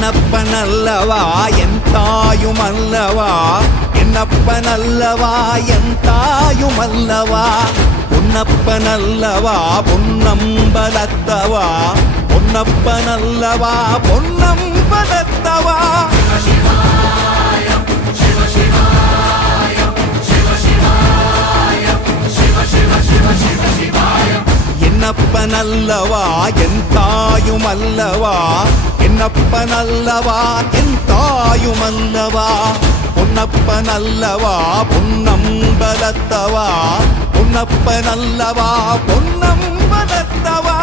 என்னப்பனல்லவா என் தாயுமல்லவா என்னப்பனல்லவா என் தாயுமல்லவா பொன்னப்பனல்லவா பொன்னம்பலத்தவா பொன்னப்பனல்லவா பொன்னம்பலத்தவா என்னப்பனல்லவா என் தாயுமல்லவா என்னப்பனல்லவா என் தாயுமல்லவா பொன்னப்பனல்லவா பொன்னம்பலத்தவா பொன்னப்பனல்லவா பொன்னம்பலத்தவா